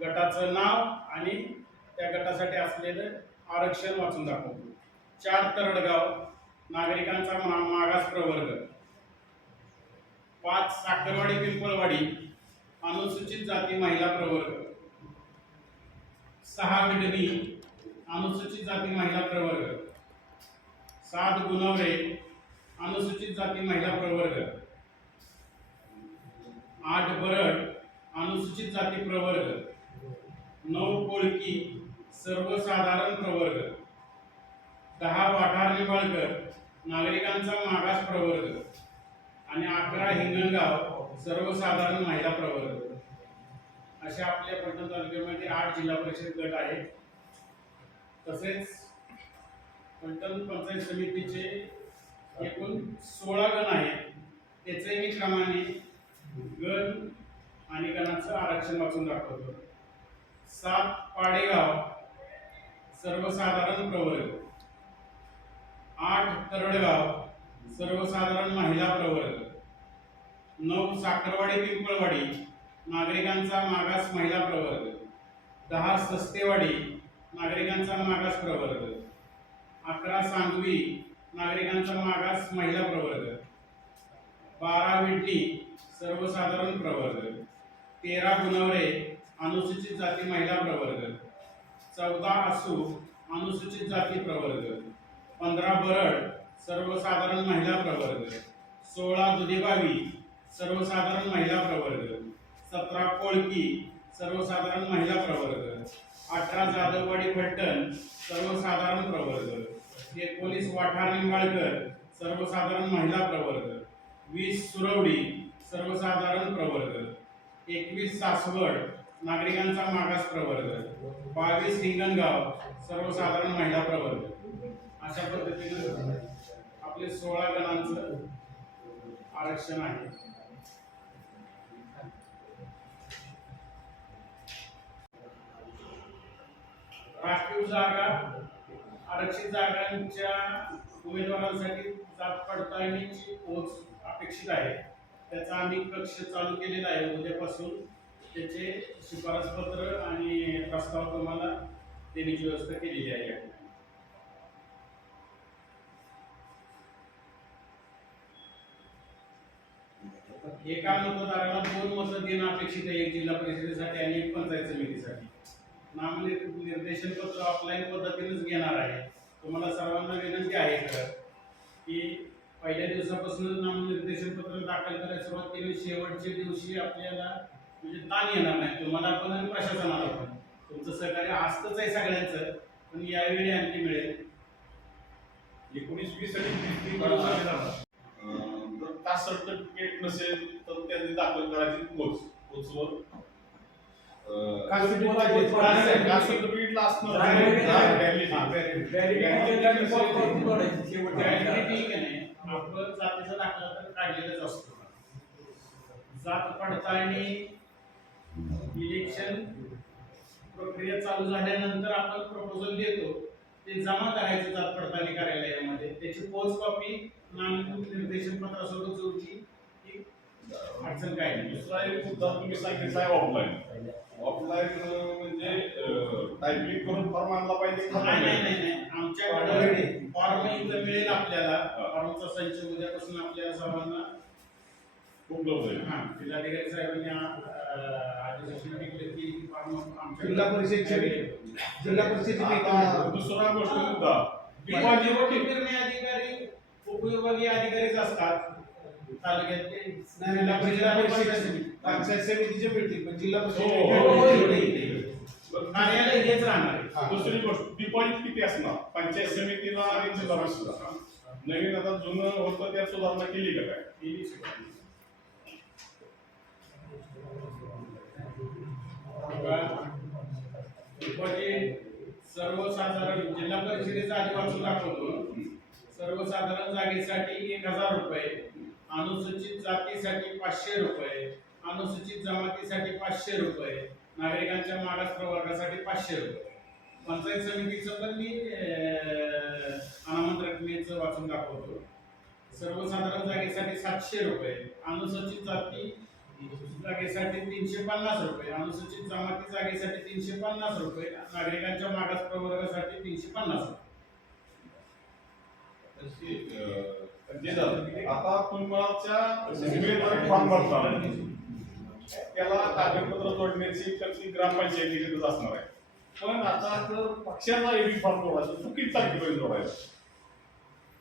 गटाचं नाव आणि त्या गटासाठी असलेलं आरक्षण वाचून दाखवतो. चार तरडगाव नागरिकांचा मा मागास प्रवर्ग. पाच साखरवाडी पिंपळवाडी अनुसूचित जाती महिला प्रवर्ग. सहा विडणी अनुसूचित जाती महिला प्रवर्ग. सात गुणवरे अनुसूचित जाती महिला प्रवर्ग. आठ बरड अनुसूचित जाती प्रवर्ग. नऊ कोळकी सर्वसाधारण प्रवर्ग. दहा वाठार निबाळकर नागरिकांचा मागास प्रवर्ग. आणि अकरा हिंगणगाव सर्वसाधारण महिला प्रवर्ग. अशा आपल्या पलटण तालुक्यामध्ये आठ जिल्हा परिषद गट आहेत. तसेच पलटण पंचायत समितीचे एकूण सोळा गण आहेत. त्याचे मी क्रमाने गण आणि गणाचं आरक्षण वाचून दाखवतो. सात पाडेगाव सर्वसाधारण प्रवर्ग. आठ तरडगाव सर्वसाधारण महिला प्रवर्ग. नऊ साखरवाडी पिंपळवाडी नागरिकांचा मागास महिला प्रवर्ग. दहा सस्तेवाडी नागरिकांचा मागास प्रवर्ग. अकरा सांगवी नागरिकांचा मागास महिला प्रवर्ग. बारा विडणी सर्वसाधारण प्रवर्ग. तेरा गुणवरे अनुसूचित जाती महिला प्रवर्ग. चौदा आसू अनुसूचित जाती प्रवर्ग. पंधरा बरड सर्वसाधारण महिला प्रवर्ग. सोळा दुधेबावी सर्वसाधारण महिला प्रवर्ग. सतरा कोळकी सर्वसाधारण महिला प्रवर्ग. अठरा जाधववाडी फलटण सर्वसाधारण प्रवर्ग. एकोणीस वाठार निंबाळकर सर्वसाधारण महिला प्रवर्ग. वीस सुरवडी सर्वसाधारण प्रवर्ग. एकवीस सासवड नागरिकांचा मागास प्रवर्ग बावीस हिंगणगाव सर्वसाधारण महिला प्रवर्ग. अशा पद्धतीनं आपले सोळा गणांचं आरक्षण आहे. राखीव जागा आरक्षित जागांच्या उमेदवारांसाठी जात पडताळणीची पोच अपेक्षित आहे. त्याचा आम्ही कक्ष चालू केलेला आहे उद्यापासून. त्याचे शिफारस पत्र आणि प्रस्ताव तुम्हाला देण्याची व्यवस्था केलेली आहे या एका मतदाराला दोन मतं देणं अपेक्षित आहे एक जिल्हा परिषदेसाठी आणि एक पंचायत समितीसाठी. नामनि निर्देशन पत्र ऑफलाईन पद्धतीनेच घेणार आहे. तुम्हाला सर्वांना विनंती आहे खरं की पहिल्या दिवसापासूनच नामनिर्देशन पत्र दाखल करायला सुरुवात केली. शेवटच्या दिवशी आपल्याला म्हणजे ताण येणार नाही तुम्हाला पण आणि प्रशासनाला पण तुमचं सहकार्य असतंच आहे सगळ्यांचं पण यावेळी आणखी मिळेल एकोणीस वीस आणि तीस जर कास्ट सर्टिफिकेट नसेल तर त्यांनी दाखल करायची पोच पोचवर अं, कास्ट सर्टिफिकेटला असणार. हा, आपण जातीचा दाखला तर काढलेलाच असतो जात पडताळणी इलेक्शन प्रक्रिया चालू झाल्यानंतर आपण प्रपोजल देतो. ते जमा करायचं जात पडताळणी कार्यालयामध्ये. त्याची पोच कॉपी नामनिर्देशन पत्रासोबत जोडली की अडचण काय नाही. दुसरा एक मुद्दा तुम्ही सांगितला आहे ऑफलाईन ऑफलाईन म्हणजे टायपिंग करून फॉर्म आणला पाहिजे नाही नाही. आमच्याकडे फॉर्म इथं मिळेल आपल्याला. फॉर्मचा संच उद्यापासून आपल्याला सर्वांना. उपलब्ध आहे हा, जिल्हाधिकारी साहेबांनी जिल्हा परिषदचे जिल्हा परिषदेची. दुसरा गोष्ट मुद्दा विभागीय निवडणूक निर्णय अधिकारी उपविभागीय अधिकारीच असतात जिल्हा पंचायत समिती. पंचायत समितीची पण जिल्हा हो, परिषद हो, हो. कार्यालय हेच राहणार. हा. दुसरी गोष्ट डिपॉझिट किती असणार पंचायत समितीला आणि जिल्हा परिषदला नवीन आता जुनं होतं त्यात सुधारणा केली का काय केली सुरुवात. डिपॉझिट सर्वसाधारण जिल्हा परिषदेचा आधी दाखवतो. सर्वसाधारण जागेसाठी एक हजार रुपये अनुसूचित जातीसाठी पाचशे रुपये अनुसूचित जमातीसाठी पाचशे रुपये नागरिकांच्या मागास प्रवर्गासाठी पाचशे रुपये. पंचायत समितीचं पण मी अं, अनामत रकमेचं वाचून दाखवतो. सर्वसाधारण जागेसाठी सातशे रुपये अनुसूचित जाती जागेसाठी तीनशे पन्नास रुपये अनुसूचित जमाती जागेसाठी तीनशे पन्नास रुपये नागरिकांच्या मागास प्रवर्गासाठी तीनशे पन्नास रुपये. आता तुमच्या फॉर्म भरता त्याला कागदपत्र जोडण्याची तरती ग्रामपंचायतीकडेच असणार आहे. पण आता जर पक्षाचा एबी फॉर्म जोडायचा तारखेपर्यंत जोडायचा.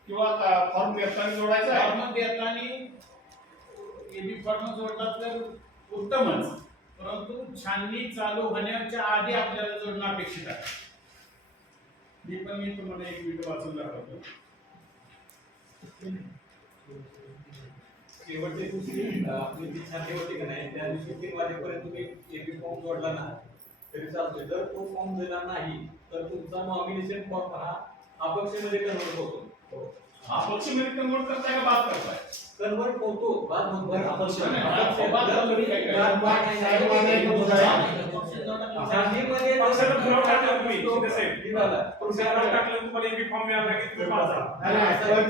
किंवा फॉर्म देताना जोडायचा आहे. फॉर्म देताना एबी फॉर्म जोडला तर उत्तमच. परंतु छाननी चालू होण्याच्या आधी आपल्याला जोडणं अपेक्षित आहे. मी पण मी तुम्हाला एक व्हिडिओ वाचून दाखवतो. शेवटच्या दिवशी आपली जी छाननी होती का नाही त्या दिवशी तीन वाजेपर्यंत तुम्ही एबी फॉर्म जोडला ना तरी चालतोय. जर तो फॉर्म दिला नाही तर तुमचा नॉमिनेशन फॉर्म हा अपक्षमध्ये कन्वर्ट होतो. अपक्षमध्ये कन्वर्ट करताय का बाद कन्वर्ट होतो बाद होतो अपक्ष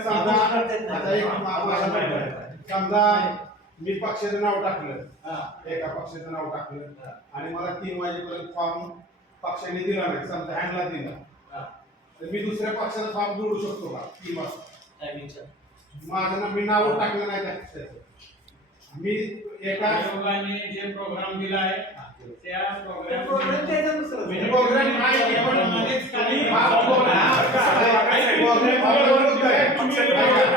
समजा मा- पक्षाचं नाव टाकलं. हा. एका पक्षाचं नाव टाकलं. आणि मला तीन वाजेपर्यंत फॉर्म पक्षाने दिला नाही. समजा हँडला दिला. तर मी दुसऱ्या पक्षाचा फॉर्म जोडू शकतो का? तीन वाजता. टायमिंगच्या. माझं मी नाव टाकलं नाही त्या मी एका जे प्रोग्राम दिला आहे त्या ते program प्रोग्राम द्यायचा दुसरं. प्रोग्राम नाही, केवळ मध्येच काही हा, प्रोग्राम.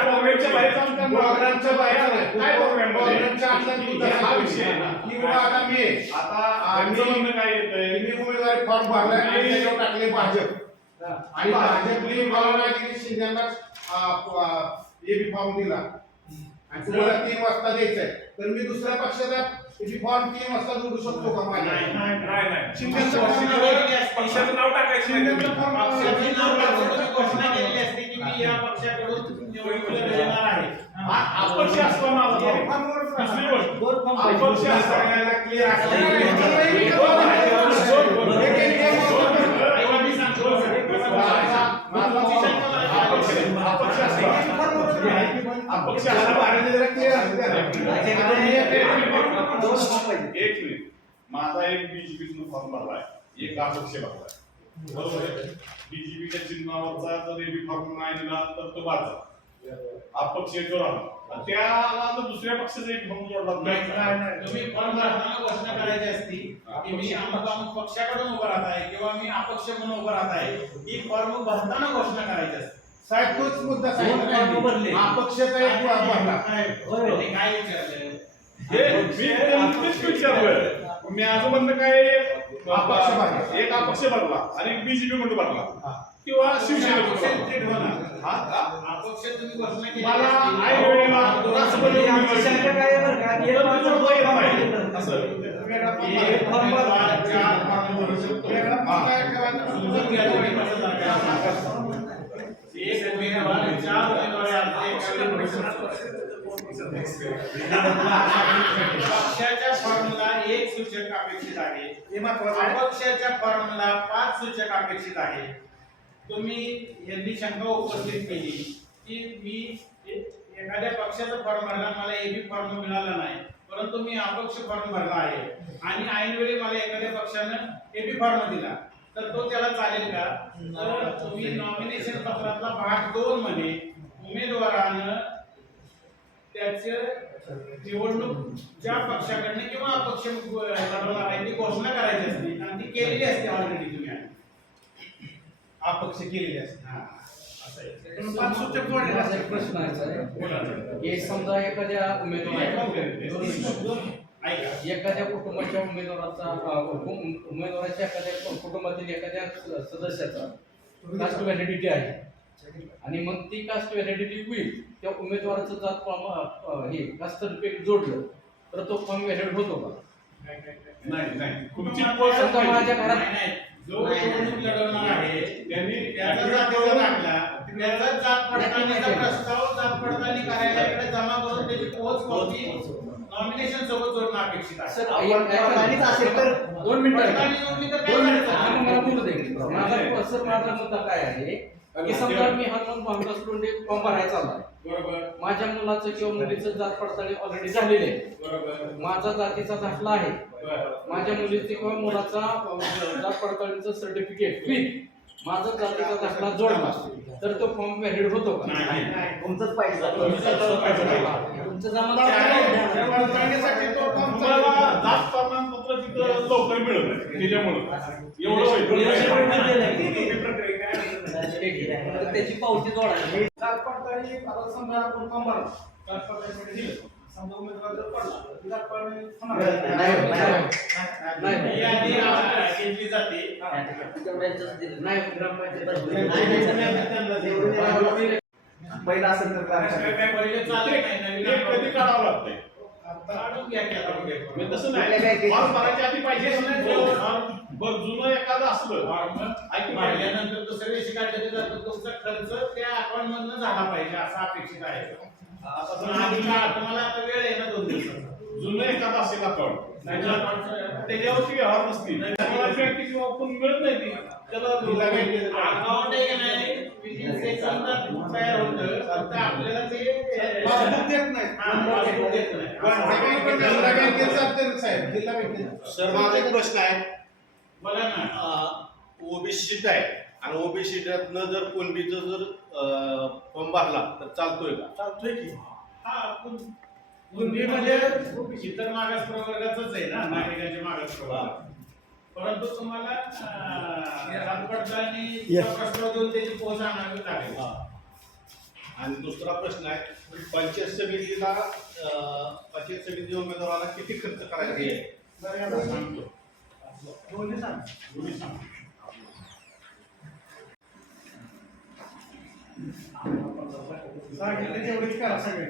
प्रोग्रामच्या बाहेर जाऊन त्या प्रोग्रामच्या बाहेर नाही. काय प्रोग्राममध्ये? प्रोग्रामच्या आतला मुद्दा हा विषय आहे ना. की बाबा आता मी आता आम्ही- आमचं काय येतंय मी उमेदवारी फॉर्म भरलाय टाकले भाजप हा. आणि भाजपने मला नाही दिली एबी फॉर्म दिला आणि तुम्हाला तीन वाजता द्यायचंय तर मी दुसऱ्या पक्षाचा एबी फॉर्म तीन वाजता जोडू शकतो का माझ्या. पक्षाचं नाव टाकायचं नाही घोषणा केलेली असते की मी या पक्षाकडून निवडणुकीला येणार आहे अपक्ष असतो माझा एबी फॉर्म. फॉर्मवर दुसरी गोष्ट अपक्ष क्लिअर एक मिनिट माझा एक बीजेपी फॉर्म भरलाय एक अपक्ष भरलाय बरोबर आहे बीजेपीच्या चिन्हावरचा जर एबी फॉर्म नाही दिला तर तो वाचा अपक्ष येतो राहणार त्याला तर दुसऱ्या पक्षाचा एक फॉर्म जोडला तुम्ही फॉर्म भरताना घोषणा करायची असती की मी अमुक अमुक पक्षाकडून उभं राहत आहे किंवा मी अपक्ष म्हणून उभं राहत आहे ही फॉर्म भरताना घोषणा करायची असते. साहेब तोच मुद्दा. साहेब अपक्षाचा एक त्यांनी काय विचारलं? मी माझं म्हणणं काय अपक्ष भरला. एक अपक्ष भरला आणि बीजेपी म्हणून भरला. हा. किंवा शिवसेना म्हणून अपक्ष भरला. treat होणार. हा? हा? अपक्ष तुम्ही घोषणा केली मला असती. ऐन वेळेला राष्ट्रपती आमची शंका काय आहे बरं का? एक तर माणूस तुमचं दोन वय form नाही. पाहिजे. असं. एक उमेदवार चार फॉर्म भरू शकतो. वेगळा फॉर्म काय ठेवायचा? समजून घ्या तुम्ही कसं जाणार. एक उमेदवार चार उमेदवारी अर्ज एका वेळी भरू शकतो. पक्षाच्या फॉर्मला एक सूचक अपेक्षित आहे. हे. अपक्षाच्या फॉर्मला पाच सूचक अपेक्षित आहे. तुम्ही यांनी शंका उपस्थित केली की मी ए- एखाद्या पक्षाचा फॉर्म भरला मला एबी फॉर्म मिळाला नाही परंतु मी अपक्ष फॉर्म भरला आहे. आणि ऐनवेळी मला एखाद्या पक्षानं एबी फॉर्म दिला. तर तो त्याला चालेल का? तर तुम्ही नॉमिनेशन पत्रातला भाग दोन मध्ये उमेदवारानं त्याचं निवडणूक ज्या पक्षाकडनं किंवा अपक्ष लढवणार आहे ती घोषणा करायची असते. आणि ती केलेली असते ऑलरेडी तुम्ही अपक्ष केलेले असते. हा, प्रश्न आहे. समजा एखाद्या उमेदवार. एखाद्या कुटुंबाच्या उमेदवाराचा उमेदवाराच्या एखाद्या कुटुंबातील एखाद्या सदस्याचा कास्ट व्हॅलिडिटी आहे. आणि मग ती कास्ट व्हॅलिडिटी होईल. त्या उमेदवाराचं जर प्रम- अ, हे कास्ट सर्टिफिकेट जोडलं तर तो फॉर्म व्हॅलिड होतो का? नाही नाही. तुमची समजा माझ्या घरात. जो निवडणूक लढवणार आहे त्यांनी त्याचा जातीचा दाखला त्याचा जात पडताळणीचा प्रस्ताव जात पडताळणी कार्यालयाकडे जमा करून त्याची पोहोच पावती नॉमिनेशन सोबत जोडणं अपेक्षित आहे. दोन मिनिटं. दोन? मिनिटं. मला बोलू दे. माझा सर माझा मुद्दा काय आहे? की समजा मी हनुमान भामदास लोंढे फॉर्म चालला बरोबर. माझ्या मुलाचं किंवा मुलीचं जात पडताळणी ऑलरेडी झालेली आहे. बरोबर. माझा जातीचा दाखला आहे. माझ्या मुलीचे किंवा मुलाचा जात पडताळणीचं सर्टिफिकेट विथ माझा जातीचा दाखला जोडला. तर तो फॉर्म व्हॅलिड होतो का? नाही तुमचंच पाहिजे. तुमचं जमा त्या पडताळणीसाठी तो फॉर्म तुम्हाला जात प्रमाणपत्र तिथं लवकर मिळत त्याच्यामुळं एवढं त्याची पावती जोडायची. आता समजा आपण फॉर्म भरला जात पडताळणीसाठी दिलं. समजा उमेदवार जर पडला तर होणार नाही, यादी केली जाते. पहिला असेल तर काय? नाही हे काढून घ्या की आता. म्हणजे तसं कुठल्या नाही बँकेत? फॉर्म भरायच्या आधी पाहिजे असं नाही फॉर्म बरं जुनं एखादं असलं. फॉर्म ऐक की भरल्यानंतर दुसऱ्या दिवशी काढलं जातं तुमचा खर्च त्या अकाउंट मधनं झाला पाहिजे असं अपेक्षित आहे. पण आधी का तुम्हाला आता वेळ आहे ना दोन दिवसाचा. जुनं एखादं असेल अकाउंट त्याच्यावरती व्यवहार नसतील. त्यामुळे बँकेची ओपन मिळत नाही ती. त्याला बँकेचं अकाउंट आहे की नाही? तयार होतं फक्त आपल्याला ते पासबुक देत नाही हा, पासबुक देत नाही. पण जिल्हा बँकेत चालते ना साहेब जिल्हा बँकेत सर माझा एक प्रश्न आहे. बघा ना. ओबीसी शीट आहे आणि ओबीसी शीटातनं जर कुणबीचं जर फॉर्म भरला तर चालतोय का? चालतोय की. हा कुण- कुणबी म्हणजे इतर मागास प्रवर्गाचंच आहे ना नागरिकांच्या मागास प्रवर्ग परंतु तुम्हाला आणि दुसरा प्रश्न आहे पंचायत समितीला पंचायत समिती उमेदवाराला किती खर्च करायचा आहे? सांगतो. सांग. तेवढीच करा सगळे.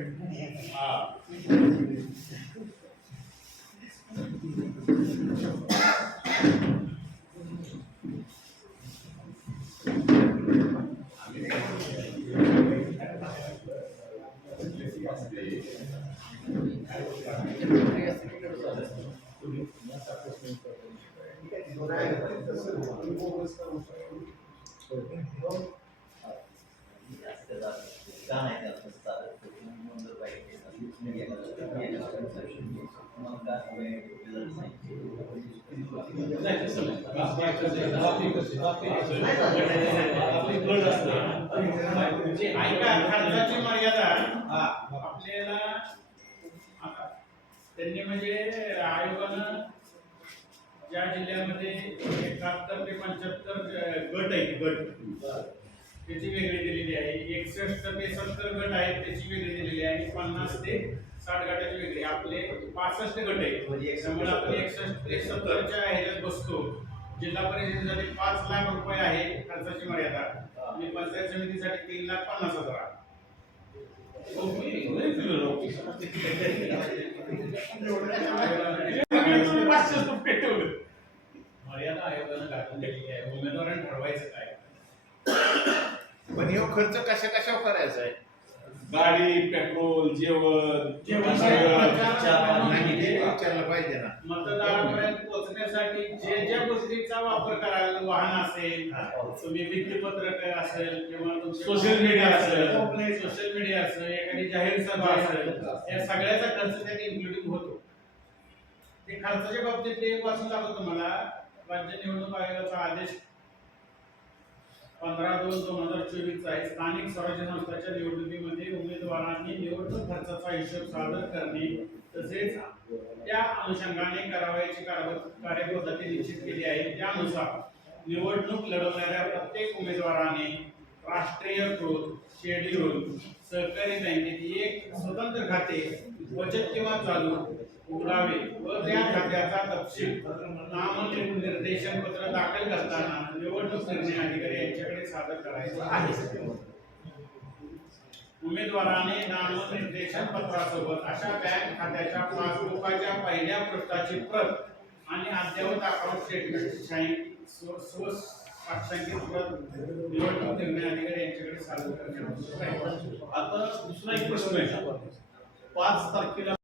Perception नाही, तसं नाही. म्हणजे आपल्याला त्यांनी म्हणजे आयोगानं ज्या जिल्ह्यामध्ये एकाहत्तर ते पंच्याहत्तर गट आहे गट त्याची वेगळी दिलेली आहे. एकसष्ट ते सत्तर गट आहेत त्याची वेगळी दिलेली आहे. आणि पन्नास ते साठ गटाची वेगळी आपले पासष्ट गट आहेत. त्यामुळे आपण एकसष्ट ते सत्तरच्या ह्याच्यात बसतो. जिल्हा परिषदेसाठी पाच लाख रुपये आहे खर्चाची मर्यादा. आणि पंचायत समितीसाठी तीन लाख पन्नास हजार मर्यादा आयोगानं घालून दिलेली आहे. उमेदवारांनी ठरवायचं काय? हे खर्च कशा कशावर करायचा आहे? गाडी पेट्रोल जेवण. विचारलं पाहिजे ना. मतदारापर्यंत पोहोचण्यासाठी जे ज्या गोष्टीचा वापर करायला वाहन असेल तुम्ही भित्तीपत्रक असेल किंवा Social media असेल. सोशल मीडिया असेल एखादी जाहीर सभा असेल या सगळ्याचा खर्च त्यात इन्क्लुडिंग होतो. ते खर्चाच्या बाबतीत ते एक वाचून दाखवतो तुम्हाला. राज्य निवडणूक आयोगाचा आदेश पंधरा दोन दोन हजार चोवीस आहे. स्थानिक स्वराज्य संस्थाच्या निवडणुकीमध्ये उमेदवारांनी निवडणूक खर्चाचा हिशोब सादर करणे तसेच त्या अनुषंगाने करावयाची कार्यपद्धती निश्चित केली आहे. त्यानुसार निवडणूक लढवणाऱ्या प्रत्येक उमेदवाराने राष्ट्रीयकृत शेड्यूल सहकारी बँकेत एक स्वतंत्र खाते बचत किंवा चालू उघडावे व त्या खात्याचा तपशील. नामनिर्देशन पत्र दाखल करताना निवडणूक निर्णय अधिकारी यांच्याकडे सादर करायचा आहे. उमेदवाराने नामनिर्देशन पत्रासोबत अशा बँक खात्याच्या पासबुकाच्या पहिल्या पृष्ठाची प्रत आणि अद्ययावत अकाउंट स्टेटमेंट साक्षांकित प्रत निवडणूक निर्णय अधिकारी यांच्याकडे सादर करणे आवश्यक आहे. आता दुसरा एक प्रश्न आहे. पाच तारखेला